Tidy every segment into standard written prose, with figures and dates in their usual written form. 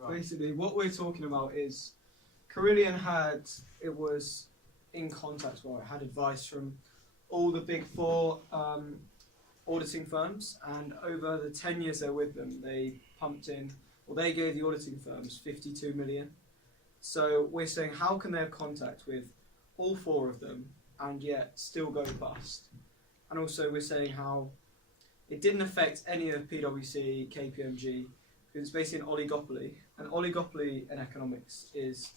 Right. Basically, what we're talking about is Carillion was in contact, well, it had advice from all the big four auditing firms, and over the 10 years they're with them, they gave the auditing firms 52 million. So we're saying, how can they have contact with all four of them and yet still go bust? And also we're saying how it didn't affect any of PwC, KPMG, because it's basically an oligopoly. An oligopoly in economics is,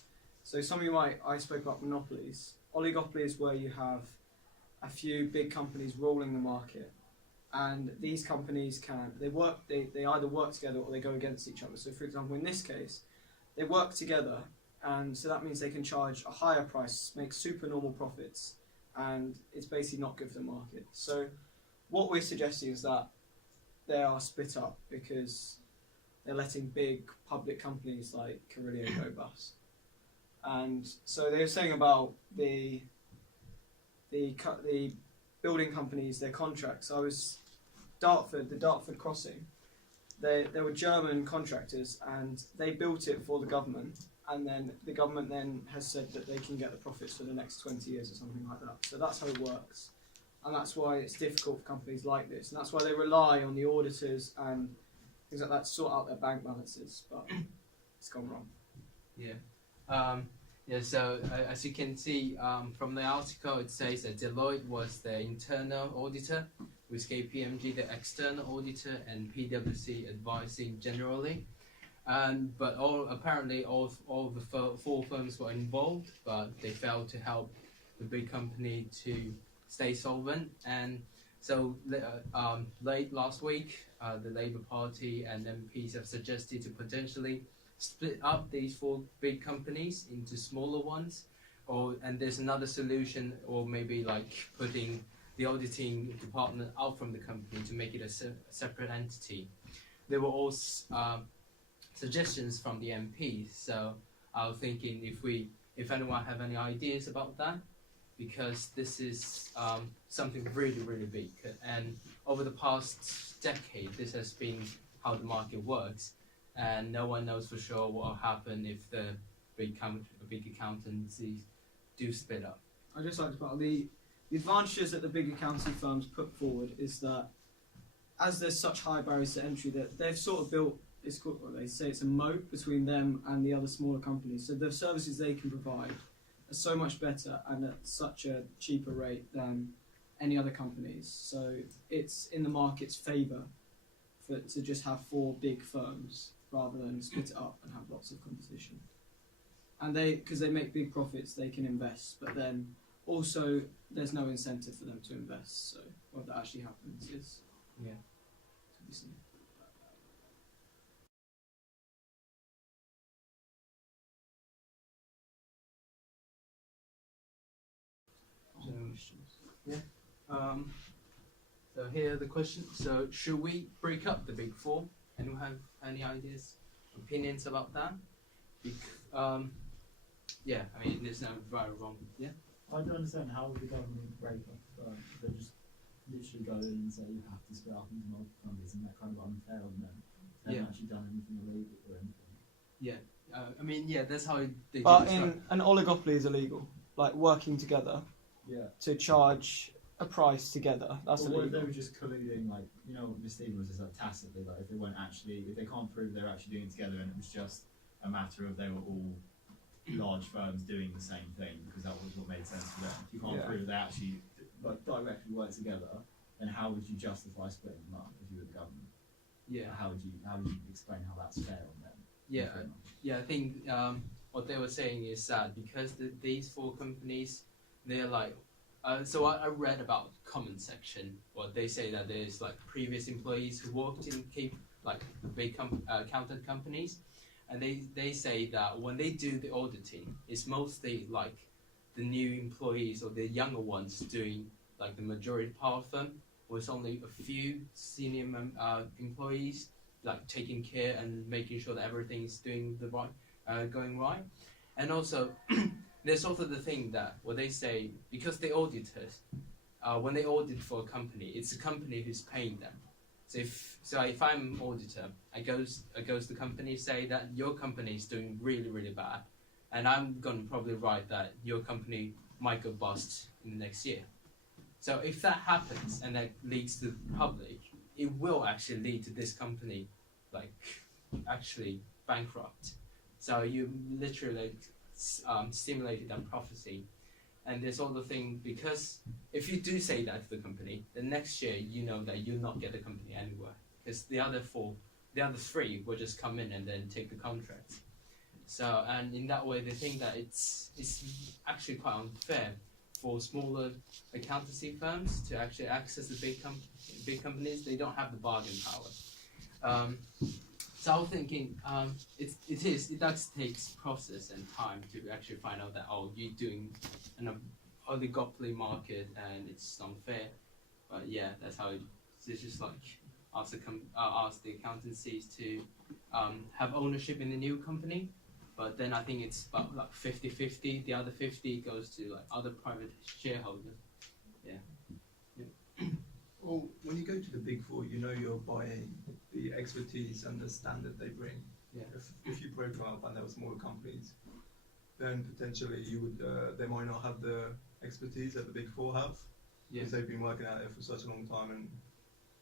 so some of you I spoke about monopolies. Oligopoly is where you have a few big companies ruling the market, and these companies they either work together or they go against each other. So for example, in this case, they work together, and so that means they can charge a higher price, make supernormal profits, and it's basically not good for the market. So what we're suggesting is that they are split up because they're letting big public companies like Carillion go bust. And so they were saying about the building companies, their contracts. The Dartford crossing. They were German contractors, and they built it for the government. And then the government then has said that they can get the profits for the next 20 years or something like that. So that's how it works. And that's why it's difficult for companies like this. And that's why they rely on the auditors and things like that to sort out their bank balances. But it's gone wrong. Yeah. So as you can see from the article, it says that Deloitte was the internal auditor, with KPMG the external auditor, and PwC advising generally. But apparently all the four firms were involved, but they failed to help the big company to stay solvent. And so late last week, the Labour Party and MPs have suggested to potentially split up these four big companies into smaller ones, and there's another solution, or maybe like putting the auditing department out from the company to make it a separate entity. There were also suggestions from the MPs, so I was thinking if anyone have any ideas about that, because this is something really, really big, and over the past decade this has been how the market works, and no one knows for sure what will happen if the big accountancies do split up. I'd just like to point out the advantages that the big accounting firms put forward is that as there's such high barriers to entry, that they've sort of built, they say it's a moat between them and the other smaller companies. So the services they can provide are so much better and at such a cheaper rate than any other companies. So it's in the market's favour to just have four big firms rather than split it up and have lots of competition. And because they make big profits, they can invest, but then also there's no incentive for them to invest. So what that actually happens is to be seen. So here are the questions. So should we break up the big four? Anyone have any ideas, opinions about that? Yeah, I mean, there's no right or wrong. Yeah. I don't understand how would the government break up the firm. They just literally go in and say you have to split up into multiple companies, and that kind of unfair on them. They haven't actually done anything illegal or anything. Yeah. I mean, yeah, that's how they do But it. an oligopoly is illegal, like working together to charge a price together. That's illegal. What if they were just colluding, like, you know, Miss Stephen was just like tacitly, like if they can't prove they're actually doing it together, and it was just a matter of they were all large firms doing the same thing because that was what made sense for them. If you can't prove they actually like directly work together, then how would you justify splitting them up if you were the government? Yeah. How would you explain how that's fair on them? Yeah. I think what they were saying is that because these four companies, they're like. So I read about comment section. What they say that there's like previous employees who worked in the big accountant companies, and they say that when they do the auditing, it's mostly like the new employees or the younger ones doing like the majority part of them, with only a few senior employees like taking care and making sure that everything's doing the right, going right, and also. There's also the thing that what they say, because the auditors, when they audit for a company, it's a company who's paying them. So if I'm auditor, I goes to the company, say that your company is doing really, really bad, and I'm gonna probably write that your company might go bust in the next year. So if that happens and that leads to the public, it will actually lead to this company like actually bankrupt. So you literally stimulated that prophecy. And there's all the thing, because if you do say that to the company, the next year you know that you'll not get the company anywhere, because the other three will just come in and then take the contract. So, and in that way they think that it's actually quite unfair for smaller accountancy firms to actually access the big companies. They don't have the bargain power. So I was thinking, it does take process and time to actually find out that, oh, you're doing an oligopoly market and it's unfair. But yeah, that's how it's just like ask the accountancies to have ownership in the new company. But then I think it's about like 50-50. The other 50 goes to like other private shareholders. Yeah. Well, when you go to the Big Four, you know you're buying the expertise and the standard they bring. Yeah. If you broke them up and there were smaller companies, then potentially you would they might not have the expertise that the Big Four have, because they've been working at it for such a long time, and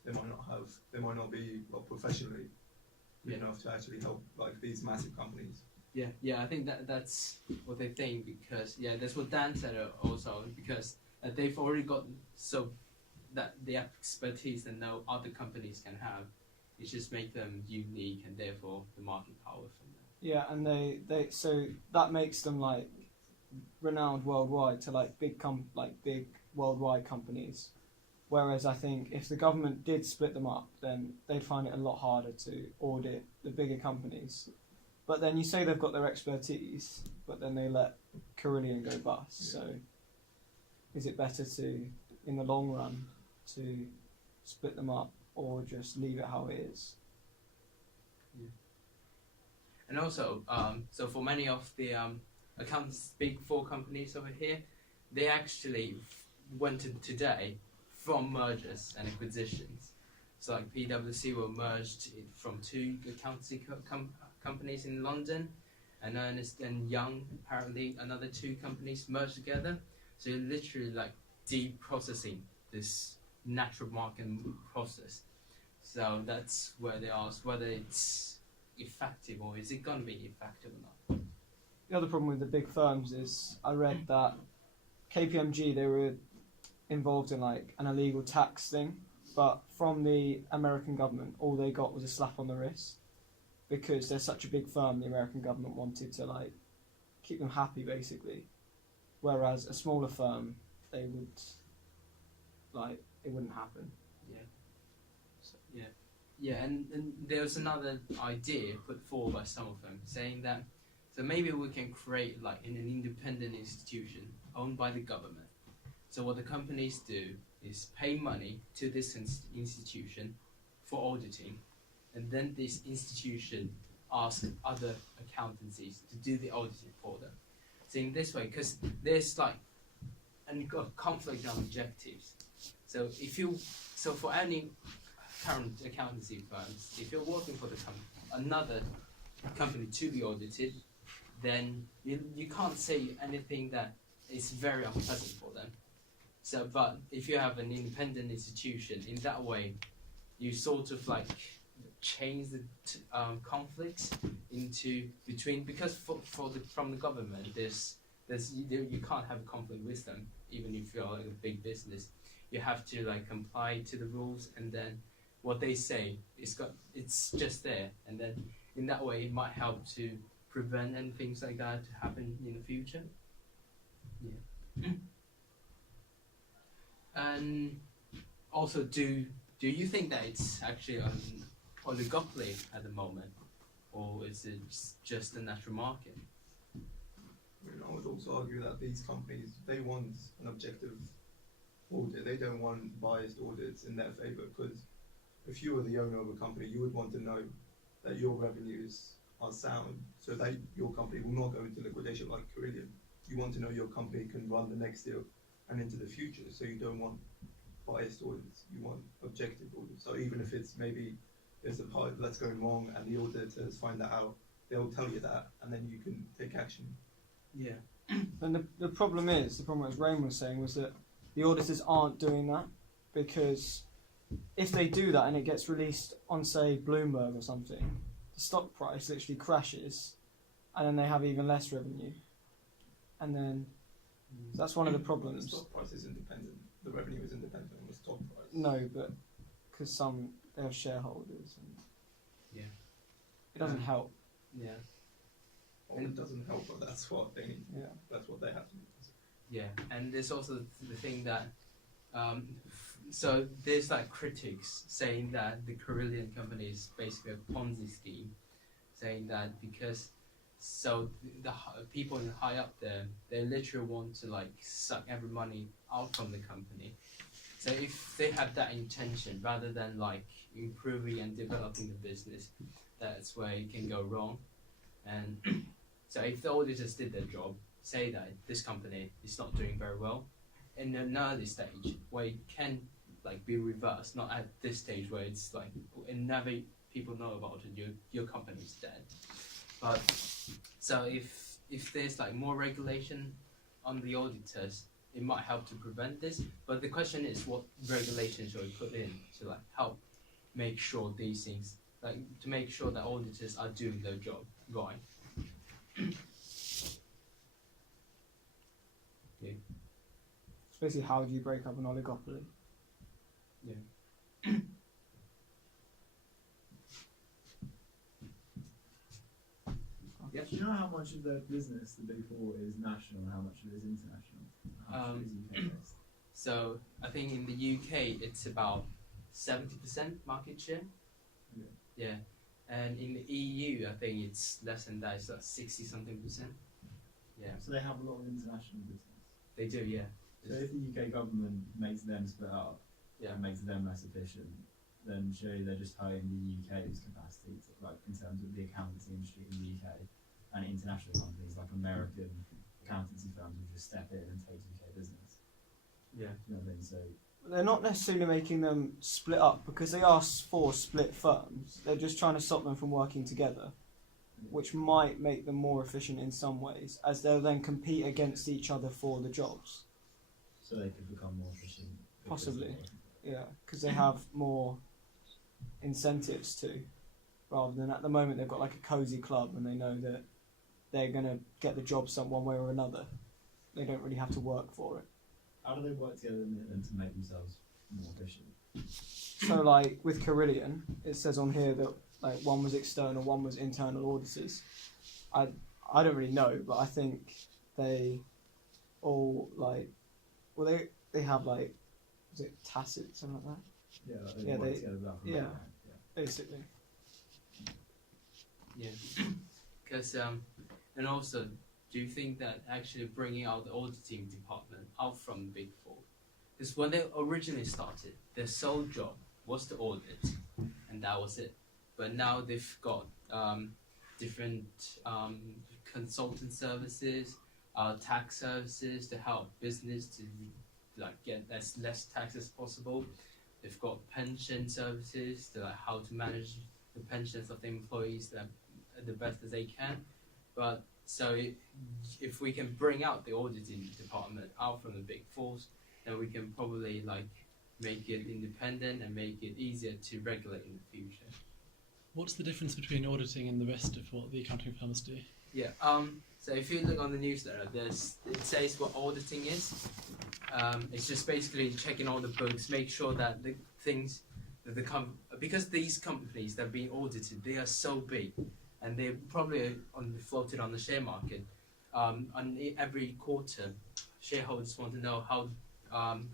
they might not be professionally good enough to actually help like these massive companies. Yeah, I think that's what they think, because that's what Dan said also, because they've already got that the expertise that no other companies can have. It just make them unique and therefore the market power from them. Yeah, and they so that makes them like renowned worldwide to like big worldwide companies. Whereas I think if the government did split them up, then they'd find it a lot harder to audit the bigger companies. But then you say they've got their expertise, but then they let Carillion go bust. So is it better to, in the long run, to split them up or just leave it how it is? And also, so for many of the Big Four companies over here, they actually went today from mergers and acquisitions. So like PwC were merged from two accountancy companies in London, and Ernst & Young, apparently another two companies merged together. So you're literally like de-processing this natural market process. So that's where they ask whether it's effective, or is it going to be effective or not. The other problem with the big firms is I read that KPMG, they were involved in like an illegal tax thing, but from the American government all they got was a slap on the wrist, because they're such a big firm. The American government wanted to like keep them happy basically, whereas a smaller firm, they would like, it wouldn't happen. And there was another idea put forward by some of them, saying that so maybe we can create like an independent institution owned by the government. So what the companies do is pay money to this institution for auditing, and then this institution asks other accountancies to do the auditing for them. So in this way, because there's like a conflict of objectives. So for any current accountancy firms, if you're working for another company to be audited, then you can't say anything that is very unpleasant for them. So, but if you have an independent institution, in that way, you sort of like change the conflicts into between, because from the government, you can't have a conflict with them, even if you're like a big business. You have to like comply to the rules, and then what they say it's just there, and then in that way it might help to prevent and things like that to happen in the future. And also, do you think that it's actually an oligopoly at the moment, or is it just a natural market? I would also argue that these companies, they want an objective audit. They don't want biased audits in their favour, because if you were the owner of a company, you would want to know that your revenues are sound, so that your company will not go into liquidation like Carillion. You want to know your company can run the next year and into the future, so you don't want biased audits. You want objective audits. So even if it's maybe there's a part that's going wrong and the auditors find that out, they'll tell you that, and then you can take action. Yeah. And the problem as Rain was saying, was that the auditors aren't doing that, because if they do that and it gets released on, say, Bloomberg or something, the stock price literally crashes, and then they have even less revenue. And then that's one of the problems. The stock price is independent. The revenue is independent of the stock price. No, but because they have shareholders, and Yeah. it doesn't help. Yeah. Well, it doesn't help, but that's what they need. Yeah. That's what they have to do. Yeah, and there's also the thing that, so there's like critics saying that the Carillion company is basically a Ponzi scheme, saying that because the people in high up there, they literally want to like suck every money out from the company. So if they have that intention, rather than like improving and developing the business, that's where it can go wrong. And so if the auditors did their job, say that this company is not doing very well, in an early stage where it can like be reversed, not at this stage where it's like and never people know about it, your company's dead. But so if there's like more regulation on the auditors, it might help to prevent this. But the question is, what regulations should we put in to like help make sure these things, like to make sure that auditors are doing their job right. Yeah. It's basically, how do you break up an oligopoly? Yeah. Yep. Do you know how much of their business, the Big Four, is national and how much of it is international? How much of it is UK based? So I think in the UK it's about 70% market share. Yeah. Yeah. And in the EU I think it's less than that, it's like 60 something percent. Yeah. So they have a lot of international business. They do, yeah. So if the UK government makes them split up Yeah. and makes them less efficient, then surely they're just hurting the UK's capacity, like in terms of the accountancy industry in the UK, and international companies like American accountancy firms will just step in and take UK business. Yeah. You know what I mean? So They're not necessarily making them split up, because they are for split firms. They're just trying to stop them from working together, which might make them more efficient in some ways, as they'll then compete against each other for the jobs. so they could become more efficient. because Possibly. they're- Yeah, because they have more incentives to, rather than at the moment they've got like a cosy club and they know that they're going to get the job some one way or another. They don't really have to work for it. How do they work together then to make themselves more efficient? So like with Carillion, it says on here that like one was external, one was internal auditors. I don't really know, but I think they all like, well they have like, was it tacit, something like that, Yeah, like they Yeah, work they- together without yeah. yeah. basically. Yeah. Because and also, do you think that actually bringing out the auditing department out from the Big Four? Because when they originally started, their sole job was to audit, and that was it. But now they've got different consultant services, tax services to help business to like get as less tax as possible. They've got pension services to like how to manage the pensions of the employees the best as they can. But so if we can bring out the auditing department out from the Big Fours, then we can probably like make it independent and make it easier to regulate in the future. What's the difference between auditing and the rest of what the accounting firms do? Yeah. So if you look on the newsletter, it says what auditing is. It's just basically checking all the books, make sure that the things that because these companies that are being audited, they are so big, and they're probably floated on the share market. On every quarter, shareholders want to know how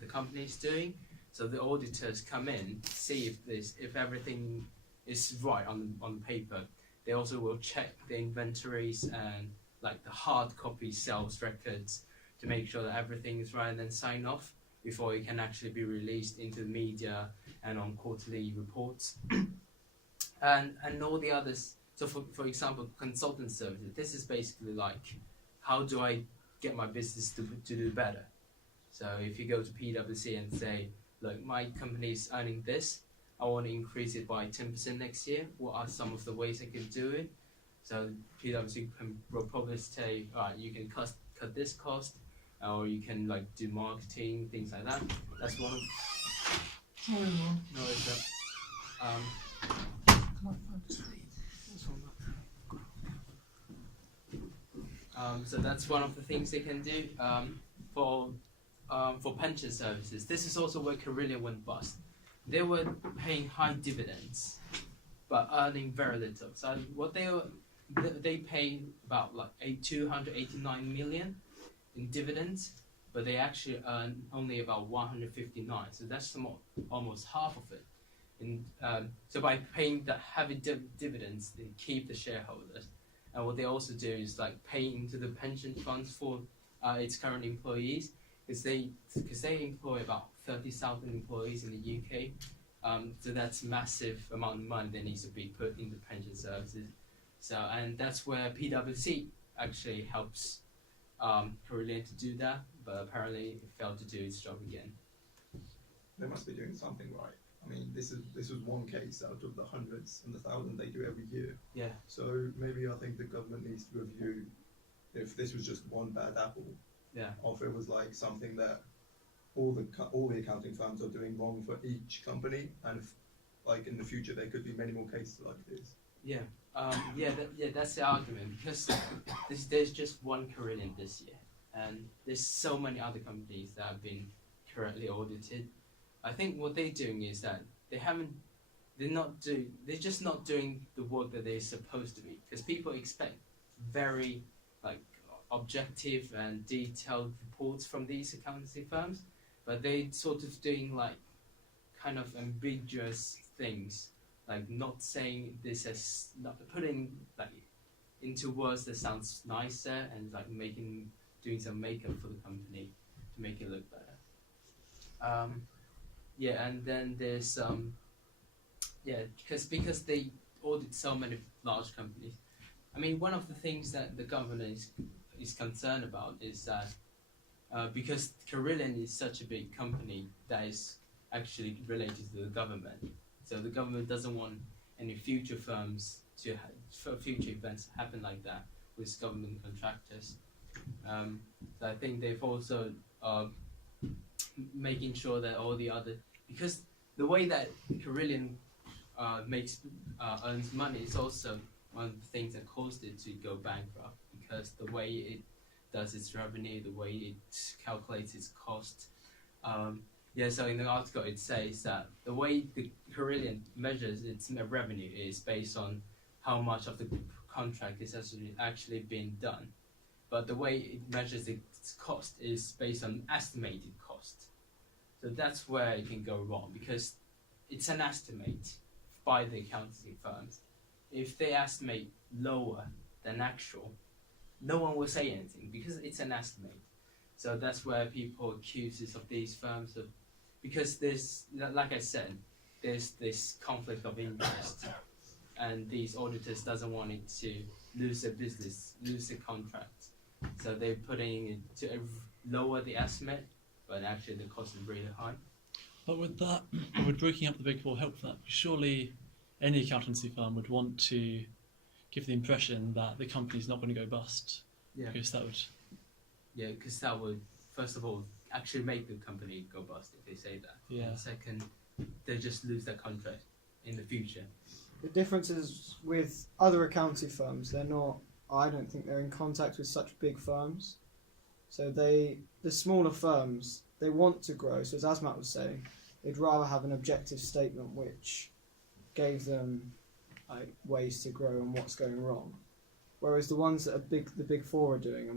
the company is doing, so the auditors come in, see if everything is right on paper. They also will check the inventories and like the hard copy sales records to make sure that everything is right, and then sign off before it can actually be released into the media and on quarterly reports. and all the others. So for example, consultant services, this is basically like, how do I get my business to do better? So if you go to PwC and say, look, my company is earning this. I want to increase it by 10% next year. What are some of the ways I can do it? So PwC will probably say, you can cut this cost, or you can like do marketing, things like that. That's one of. Sorry, Mom. No, it's so that's one of the things they can do. For pension services, this is also where Carillion went bust. They were paying high dividends, but earning very little. So what they pay about like 289 million in dividends, but they actually earn only about 159. So that's almost half of it. And so by paying the heavy dividends, they keep the shareholders. And what they also do is like pay into the pension funds for its current employees, because they employ about 30,000 employees in the UK. So that's massive amount of money that needs to be put into pension services. So, and that's where PwC actually helps Carillion to do that, but apparently it failed to do its job again. They must be doing something right. I mean, this was one case out of the hundreds and the thousands they do every year. Yeah. So maybe I think the government needs to review if this was just one bad apple. Yeah. Or if it was like something that all the accounting firms are doing wrong for each company, and if, like in the future there could be many more cases like this. Yeah. That's the argument, because there's just one Carillion this year, and there's so many other companies that have been correctly audited. I think what they're doing is that they're just not doing the work that they're supposed to be, because people expect very like objective and detailed reports from these accountancy firms, but they sort of doing like kind of ambiguous things, like not saying this as, not putting like into words that sounds nicer, and like doing some makeup for the company to make it look better. And then there's because they audit so many large companies. I mean, one of the things that the government is concerned about is that because Carillion is such a big company that is actually related to the government, so the government doesn't want any future firms for future events to happen like that with government contractors. So I think they've also making sure that all the other, because the way that Carillion earns money is also one of the things that caused it to go bankrupt, because the way it does its revenue, the way it calculates its cost. So in the article it says that the way the Carillion measures its revenue is based on how much of the contract is actually being done, but the way it measures its cost is based on estimated cost. So that's where it can go wrong, because it's an estimate by the accounting firms. If they estimate lower than actual, no one will say anything, because it's an estimate. So that's where people accuse of these firms of, because there's, like I said, there's this conflict of interest, and these auditors doesn't want it to lose their business, lose their contract. So they're putting it to lower the estimate, but actually the cost is really high. But with that, would breaking up the Big Four help that? Surely any accountancy firm would want to give the impression that the company's not going to go bust. Yeah. Because that would... Yeah, because that would, first of all, actually make the company go bust if they say that. Yeah. And second, they just lose their contract in the future. The difference is with other accounting firms, I don't think they're in contact with such big firms. So the smaller firms, they want to grow. So as Asmat was saying, they'd rather have an objective statement which gave them like ways to grow and what's going wrong. Whereas the ones that the big four are doing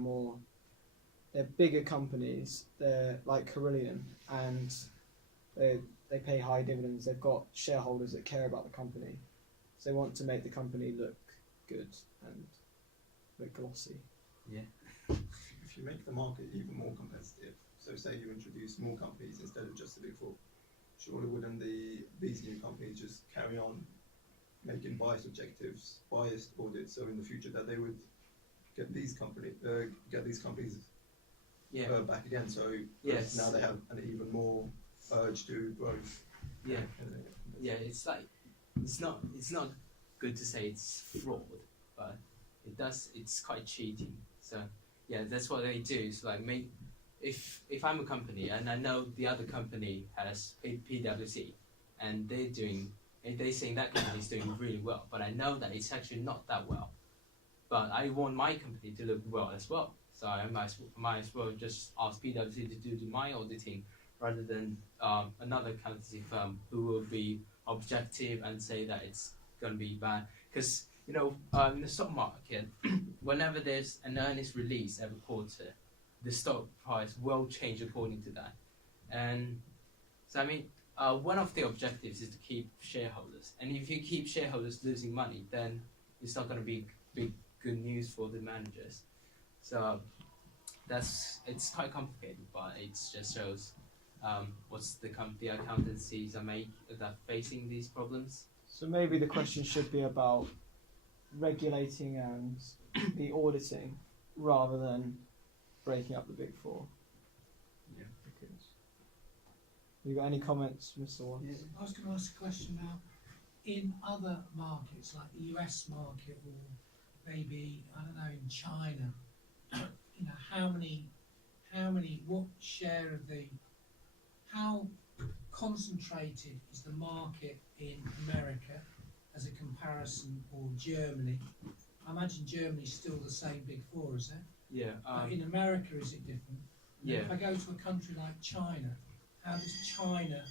they're bigger companies. They're like Carillion, and they pay high dividends. They've got shareholders that care about the company. So they want to make the company look good and look glossy. Yeah. If you make the market even more competitive, so say you introduce more companies instead of just the big four, surely wouldn't these new companies just carry on making biased audits, so in the future that they would get these companies Yeah. back again, so Yes. now they have an even more urge to growth. Yeah. And then- Yeah, it's like it's not good to say it's fraud, but it's quite cheating. So yeah, that's what they do. So like if I'm a company and I know the other company has a PwC and they're saying that company is doing really well, but I know that it's actually not that well. But I want my company to look well as well. So I might as well just ask PwC to do my auditing rather than another accountancy firm who will be objective and say that it's going to be bad. Because, in the stock market, whenever there's an earnings release every quarter, the stock price will change according to that. And so, one of the objectives is to keep shareholders. And if you keep shareholders losing money, then it's not going to be good news for the managers. So it's quite complicated, but it just shows what's the accountancies that facing these problems. So maybe the question should be about regulating and the auditing rather than breaking up the big four. Yeah. Because you got any comments, Mr. Watts? Yeah, I was going to ask a question now. In other markets, like the US market or maybe, I don't know, in China, what share of how concentrated is the market in America as a comparison, or Germany? I imagine Germany's still the same big four, is it? Yeah. But in America, is it different? And Yeah. if I go to a country like China, how does China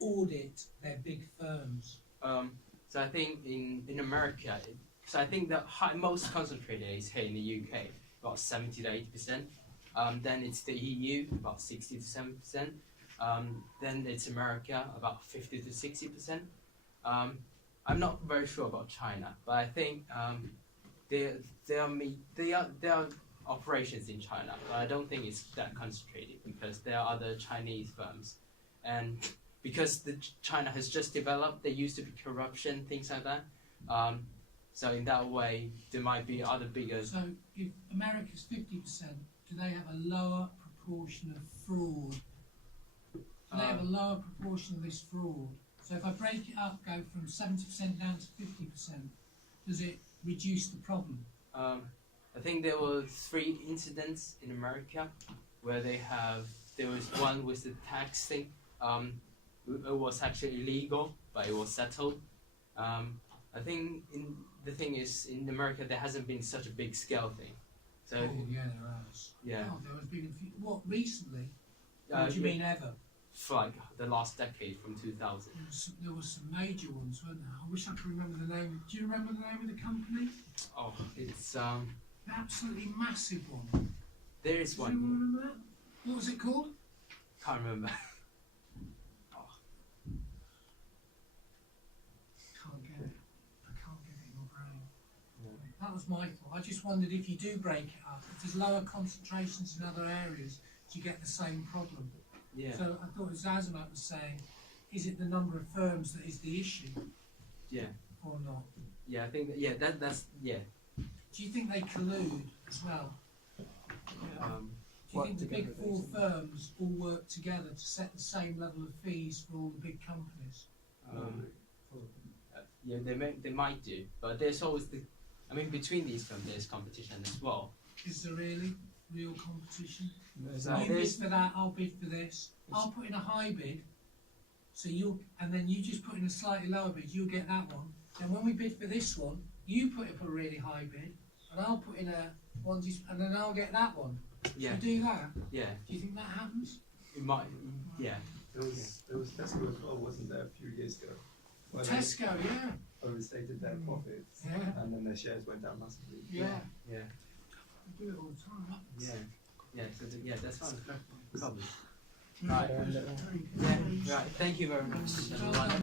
audit their big firms? So I think in America, I think the most concentrated is here in the UK, about 70 to 80%. Then it's the EU, about 60 to 70%. Then it's America, about 50 to 60%. I'm not very sure about China, but I think there are operations in China, but I don't think it's that concentrated because there are other Chinese firms, and because China has just developed, there used to be corruption, things like that. So in that way, there might be other bigger. So if America's 50%, do they have a lower proportion of fraud? Do they have a lower proportion of this fraud? So if I break it up, go from 70% down to 50%, does it reduce the problem? I think there were 3 incidents in America where there was one with the tax thing. It was actually illegal, but it was settled. I think the thing is, in America there hasn't been such a big scale thing. So Oh, yeah, there has. yeah, Oh, there has been a few. What, recently? What do you mean ever? for like the last decade from 2000. There was some major ones, weren't there? I wish I could remember the name. Do you remember the name of the company? Oh, it's An absolutely massive one. there is Does anyone one. remember that? What was it called? Can't remember. Can't get it. I can't get it in my brain. That was my thought. I just wondered if you do break it up, if there's lower concentrations in other areas, do you get the same problem? Yeah. So I thought as Azamat was saying, is it the number of firms that is the issue Yeah. or not? Yeah, I think that's yeah. Do you think they collude as well? Do you think the big four firms all work together to set the same level of fees for all the big companies? Yeah, they might do, but there's always between these firms there's competition as well. Is there really real competition? So You bid there's for that, I'll bid for this. I'll put in a high bid, and then you just put in a slightly lower bid, you'll get that one. Then when we bid for this one, you put up a really high bid, and I'll put in a one, and then I'll get that one. yeah, Should we do that? yeah. Do you think that happens? It might, yeah. There was Tesco as well, wasn't there, a few years ago? Where they Tesco, yeah. overstated their profits, Yeah. and then their shares went down massively. Yeah. Yeah, We do it all the time. yeah. So that's fine. Problem. Right. Right. Very good. Yeah. Right. Thank you very much, everyone.